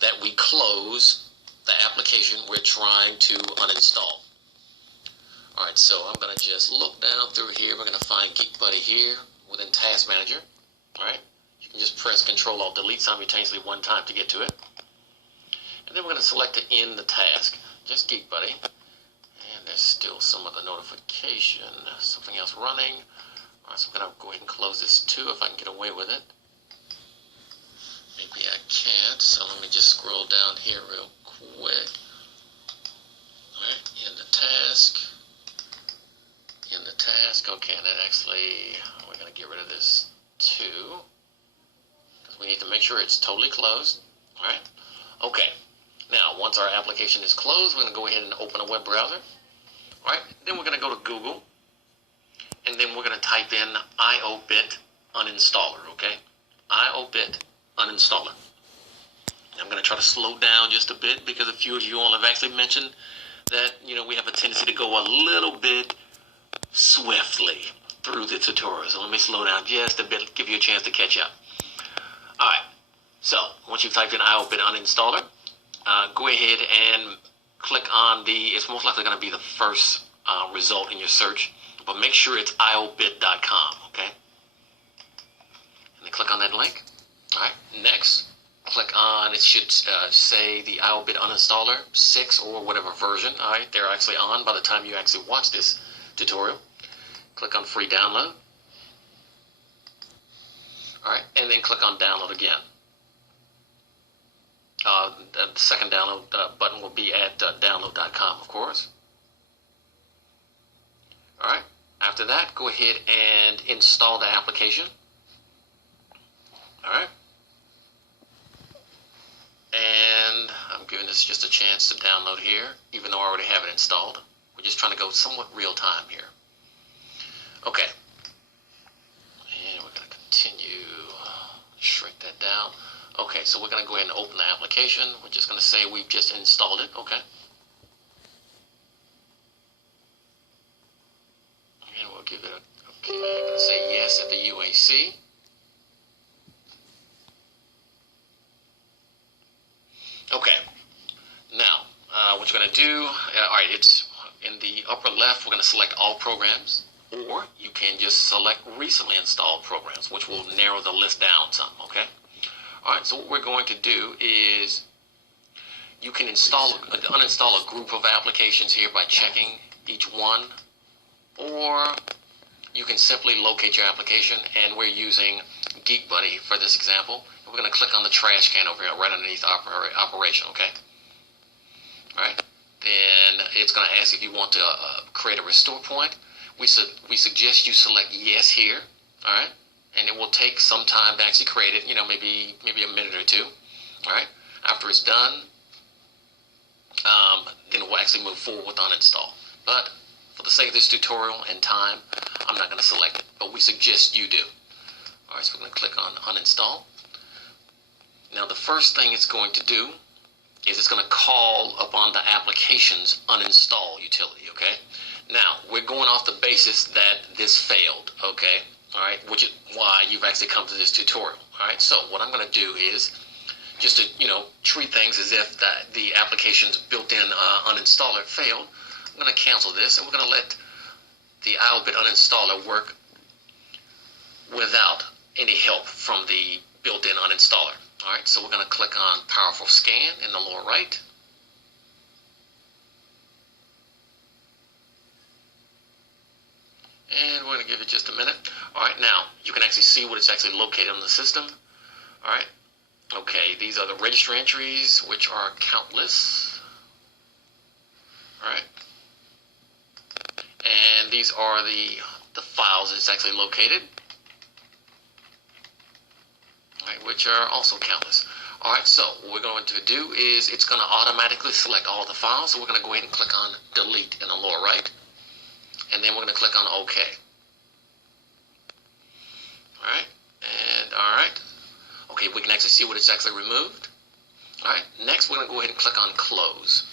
that we close the application we're trying to uninstall. Alright, so I'm going to just look down through here. We're going to find GeekBuddy here within Task Manager. Alright, you can just press Control-Alt-Delete simultaneously one time to get to it. And then we're going to select to end the task, just GeekBuddy. And there's still some of the notification, something else running. Alright, so I'm going to go ahead and close this too if I can get away with it. Maybe I can't, so let me just scroll down here real quick. Alright, end the task. In the task, okay, and then actually we're going to get rid of this too, because we need to make sure it's totally closed. Alright, okay, now once our application is closed, we're going to go ahead and open a web browser. Alright, then we're going to go to Google, and then we're going to type in IObit uninstaller, okay, IObit uninstaller. I'm going to try to slow down just a bit, because a few of you all have actually mentioned that, you know, we have a tendency to go a little bit swiftly through the tutorial. So let me slow down just a bit, give you a chance to catch up. Alright, so once you've typed in IObit uninstaller, go ahead and click on it's most likely going to be the first result in your search, but make sure it's iobit.com, okay? And then click on that link. Alright, next, click on, it should say the IObit uninstaller 6 or whatever version. Alright, they're actually on by the time you actually watch this tutorial. Click on free download. Alright, and then click on download again. The second download button will be at download.com, of course. Alright, after that, go ahead and install the application. Alright. And I'm giving this just a chance to download here, even though I already have it installed. We're just trying to go somewhat real time here. Okay. And we're going to continue. Shrink that down. Okay, so we're going to go ahead and open the application. We're just going to say we've just installed it. Okay. And we'll give it a, okay, I'm going to say yes at the UAC. Okay. Now, what you're going to do, alright, it's in the upper left, we're going to select all programs, or you can just select recently installed programs, which will narrow the list down some, okay? Alright, so what we're going to do is you can uninstall a group of applications here by checking each one, or you can simply locate your application, and we're using GeekBuddy for this example. We're going to click on the trash can over here right underneath operation, okay? Alright, then it's going to ask if you want to create a restore point. We suggest you select yes here, alright? And it will take some time to actually create it, you know, maybe a minute or two, alright? After it's done, then we'll actually move forward with uninstall. But for the sake of this tutorial and time, I'm not going to select it, but we suggest you do. Alright, so we're going to click on uninstall. Now the first thing it's going to do is it's going to call upon the application's uninstall utility, okay? Now, we're going off the basis that this failed, okay? Alright, which is why you've actually come to this tutorial, alright? So what I'm going to do is, just to, you know, treat things as if the application's built-in uninstaller failed, I'm going to cancel this, and we're going to let the IObit uninstaller work without any help from the built-in uninstaller. Alright, so we're going to click on Powerful Scan in the lower right. And we're going to give it just a minute. Alright, now, you can actually see what it's actually located on the system. Alright, okay, these are the registry entries, which are countless. Alright. And these are the files it's actually located, which are also countless. Alright, so what we're going to do is it's going to automatically select all of the files, so we're going to go ahead and click on delete in the lower right, and then we're going to click on OK. Alright, okay, we can actually see what it's actually removed. Alright, next we're going to go ahead and click on close.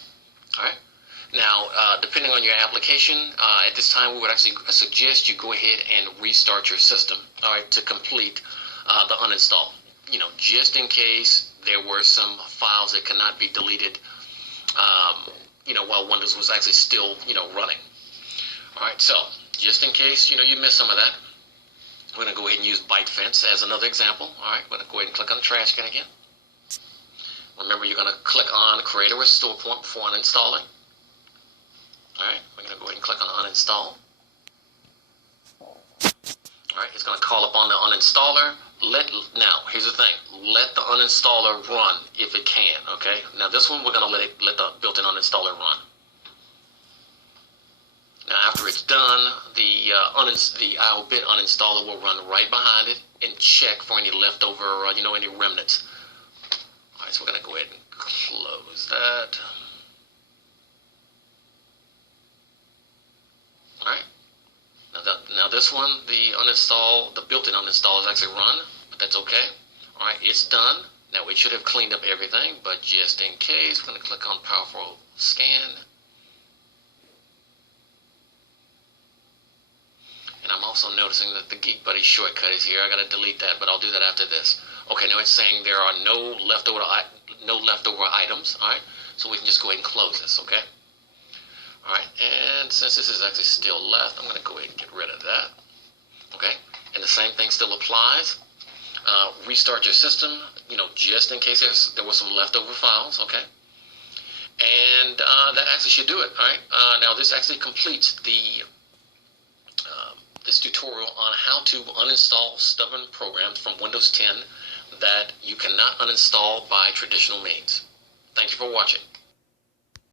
Alright, now depending on your application, at this time we would actually suggest you go ahead and restart your system, alright, to complete the uninstall. You know, just in case there were some files that could not be deleted, while Windows was actually still, running. All right, so just in case, you missed some of that, we're going to go ahead and use ByteFence as another example. All right, we're going to go ahead and click on the trash can again. Remember, you're going to click on Create a Restore Point before uninstalling. All right, we're going to go ahead and click on Uninstall. All right, it's going to call upon the uninstaller. Now, here's the thing. Let the uninstaller run if it can, okay? Now, this one, we're going to let the built-in uninstaller run. Now, after it's done, the IOBit uninstaller will run right behind it and check for any leftover, any remnants. All right, so we're going to go ahead and close that. All right. Now this one, the built-in uninstall is actually run, but that's okay. All right, it's done. Now we should have cleaned up everything, but just in case, we're going to click on Powerful Scan. And I'm also noticing that the GeekBuddy shortcut is here. I got to delete that, but I'll do that after this. Okay, now it's saying there are no leftover items. All right, so we can just go ahead and close this. Okay. All right, and since this is actually still left, I'm going to go ahead and get rid of that. Okay, and the same thing still applies. Restart your system, just in case there were some leftover files. Okay, and that actually should do it. All right, now this actually completes this tutorial on how to uninstall stubborn programs from Windows 10 that you cannot uninstall by traditional means. Thank you for watching.